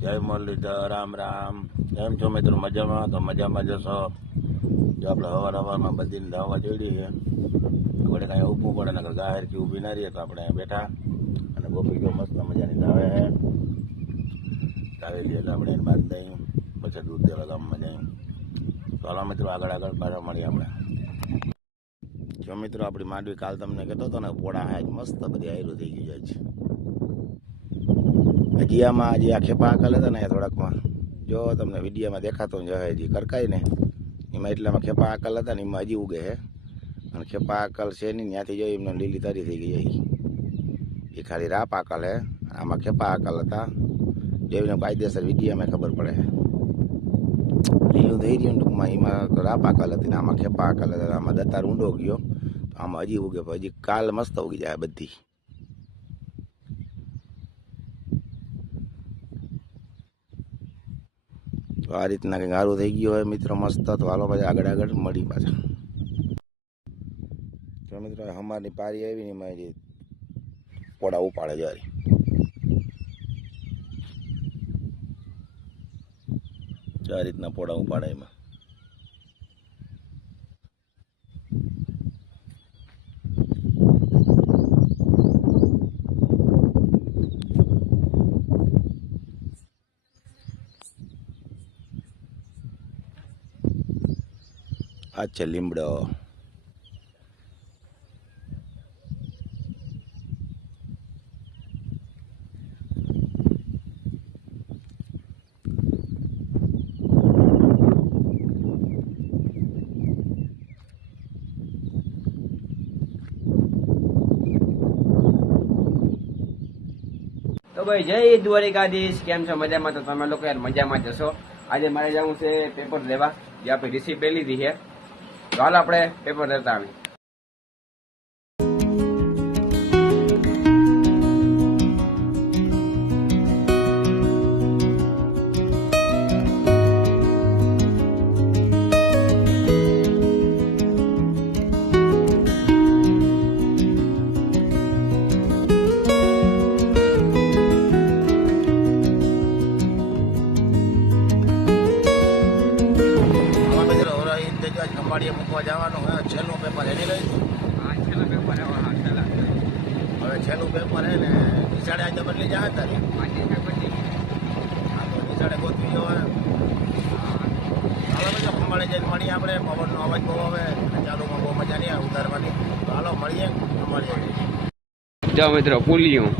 જય મુરલીધર, રામ રામ. કેમ છો મિત્રો? મજામાં? તો મજામાં જશો. જો આપણે હવારમાં બધીને ધાવા જોડી છે. આપણે કાંઈ ઊભું પડે ને ગાહેરથી ઊભી ના રહીએ તો આપણે બેઠા અને ગોપી જો મસ્ત મજાની ધાવે છે. ધાવેલી એટલે આપણે એને બાંધી દઈએ, પછી દૂધ દેવા ગામમાં જઈએ. તો હાલો મિત્રો, આગળ પાછા મળીએ આપણે. જો મિત્રો, આપણી માંડવી કાલ તમને કહેતો હતો ને, પોળા હાજ મસ્ત બધી આયરું થઈ ગયું જાય છે. હજી આમાં હજી આ ખેપા આકલ હતા ને થોડાકમાં, જો તમને વિડીયોમાં દેખાતો જ હજી કરકાય ને એમાં, એટલામાં ખેપા આકલ હતા ને એમાં હજી ઉગે છે. અને ખેપા આકલ છે નહીં, ત્યાંથી જોઈ એમને લીલી તારી થઈ ગઈ જાય. એ ખાલી રાપ આકલ હે, આમાં ખેપા આકલ હતા. જેવીને કાયદેસર વિડીયોમાં ખબર પડે છે. લીલું થઈ ગયું ટૂંકમાં, એમાં રાપ આકલ હતી ને આમાં ખેપા આકલ હતા. આમાં દતાર ઊંડો ગયો, આમાં હજી ઉગે, હજી કાલ મસ્ત ઉગી જાય બધી. તો આ રીતના કંઈક સારું થઈ ગયું હોય મિત્રો, મસ્ત. તો હાલો પછી આગળ મળી પાછા. તો મિત્રો, હમારની પારી આવી ને એમાં જે પોડા ઉપાડે જાય. આ રીતના પોડા ઉપાડે એમાં. આ છે લીમડો. તો ભાઈ જય દ્વારિકાધીશ. કેમ છો? મજામાં? તો તમે લોકો યાર મજામાં જશો. આજે મારે જવું છે પેપર લેવા, જે આપણે રિસીપ લઈ લીધી છે. તો હાલ આપણે પેપર લેતા આવી. મૂકવા જવાનું હવે છેલ્લું પેપર એની લઈ છેલ્લું પેપર હવે છેલ્લું પેપર હે ને નિશાળે આજે બદલી જાય તારી તો નિશાળે ગોતવી જવા. હાલો બધા ખંભાળે જઈને મળીએ આપણે. પવનનો અવાજ બહુ આવે, ચાલુમાં બહુ મજા નહીં આવે ઉતારવાની. તો હાલો મળીએ. જાઓ મિત્રો, પુલિયું.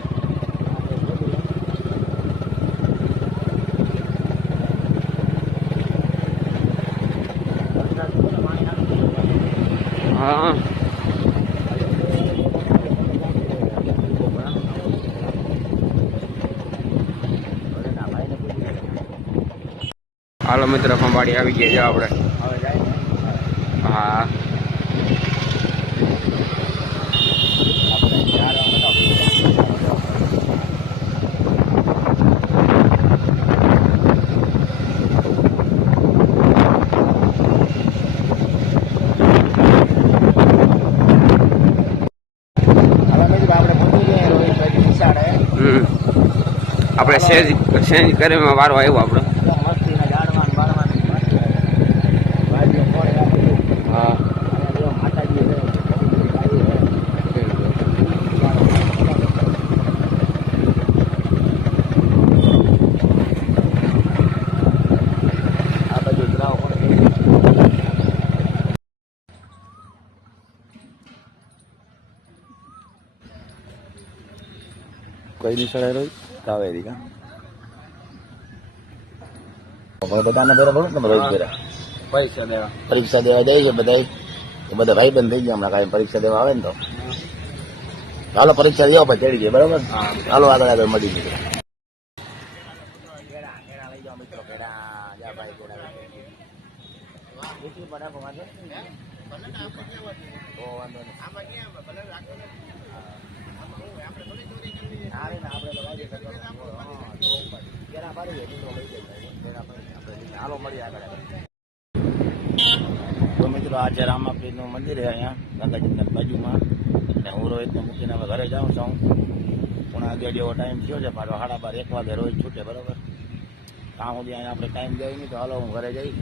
હા, હાલો મિત્રો, ખંભાળી આવી ગયા. જાઓ આપણે. હા, આપણે સેજ કરવામાં વારો આવ્યો આપણો. હા, કઈ નિશાળે રહી કાવેરી કા બધાને બરાબર તમે રોજ કર્યા પરીક્ષા દેવા જાય છે બધા. બધા ભાઈ બંધ થઈ ગયા હમણાં કાંઈ પરીક્ષા દેવા આવે ને તો હાલો પરીક્ષા દેવા પછી ચડી જાય બરાબર. હાલો આગળ મળી નીકળે. હાલો મળીએ આગળ. તો મિત્રો, આ છે રામાપીરનું મંદિર છે અહીંયા ગંગાજીના બાજુમાં. અને હું રોહિતને મૂકીને હવે ઘરે જાઉં છું. 11:30 જેવો ટાઈમ થયો છે. પાછો 12:30 1 વાગે રોહિત છૂટે બરાબર. ત્યાં સુધી અહીંયા આપણે ટાઈમ જાય નહીં તો હાલો હું ઘરે જઈ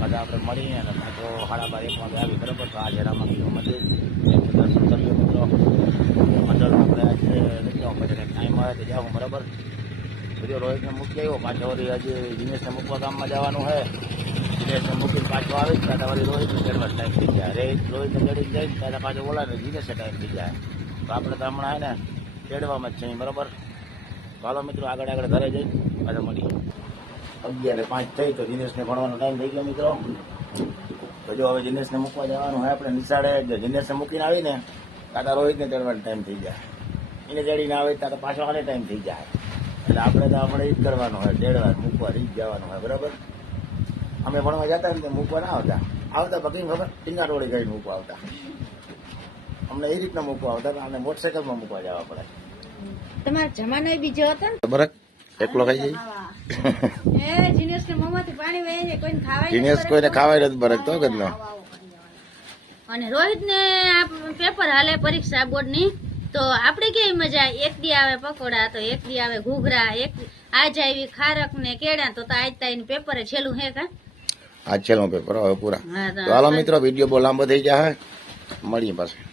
પાછા આપણે મળીને અને પાછો 12:30 1 વાગે આવી બરાબર. તો આ રામાપીરનું મંદિર દર્શન કરીએ મિત્રો. મંડળમાં આપણે આજે નીકળ્યો પછી ટાઈમ આવે તો જાઉં બરાબર. બીજો રોહિતને મૂકી આવ્યો પાછો વળી હજી દિનેશને મૂકવા ગામમાં જવાનું છે. દિનેશને મૂકીને પાછો આવે જ ત્યાં વળી રોહિતને ચડવાનો ટાઈમ થઈ જાય. રોહિતને ચડીને જાય ત્યારે પાછો બોલાવે દિનેશે ટાઈમ થઈ જાય. તો આપણે તો હમણાં હે ને ચડવામાં જ છે બરાબર. ચાલો મિત્રો આગળ ઘરે જઈ પાછા મળીએ. 11:05 થઈ તો દિનેશને ભણવાનો ટાઈમ થઈ ગયો મિત્રો. તો જો હવે દિનેશને મૂકવા જવાનું હોય આપણે નિશાળે. જો દિનેશને મૂકીને આવીને કાકા રોહિતને ચડવાનો ટાઈમ થઈ જાય. એને ચડીને આવે ત્યારે પાછો આને ટાઈમ થઈ જાય. એટલે આપણે તો આપણે એ જ કરવાનું હોય, ચડવા મૂકવા રીત જવાનું હોય બરાબર. અમે ભણવા જતા ને મૂકવા ના આવતા બગીને ખબર ટીંગા રોડી ગાઈને મૂકવા આવતા. અમને એ રીતના મૂકવા આવતા અને મોટરસાઇકલમાં મૂકવા જવા પડે. તમારો જમાનો બીજો હતો ને બરાબર એકલો ખાઈ જાય. એ જીનેશ ને મોંમાંથી પાણી વહે છે, કોઈને ખાવાય દિનેશ કોઈને ખાવાય નથી બરક તો કદનો. અને રોહિત ને પેપર હાલે પરીક્ષા બોર્ડ ની, તો આપડે કેવી મજા, એક દી આવે પકોડા તો એક દી આવે ઘૂઘરા, એક આજ આવી ખારક ને કેળા, તો આજ તાઈ પેપર છેલ્લું હે કા આજ છેલ્લું પેપર હવે પૂરા. હા, તો હાલો મિત્રો વિડીયો બહુ લાંબો થઈ જાય, મળીએ પાછું.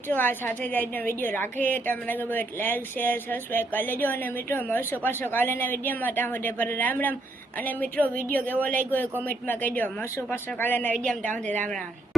જો આ સાથે જ આજનો વિડીયો રાખીએ. તમને ખબર લાઈક શેર સબસ્ક્રાઈબ કરી લેજો. અને મિત્રો મળશો પાછો કાલેના વિડીયોમાં. ત્યાં સુધી પર રામ રામ. અને મિત્રો વિડીયો કેવો લાગ્યો એ કોમેન્ટમાં કહેજો. મળશો પાછો કાલેના વિડીયોમાં. ત્યાં સુધી રામ રામ.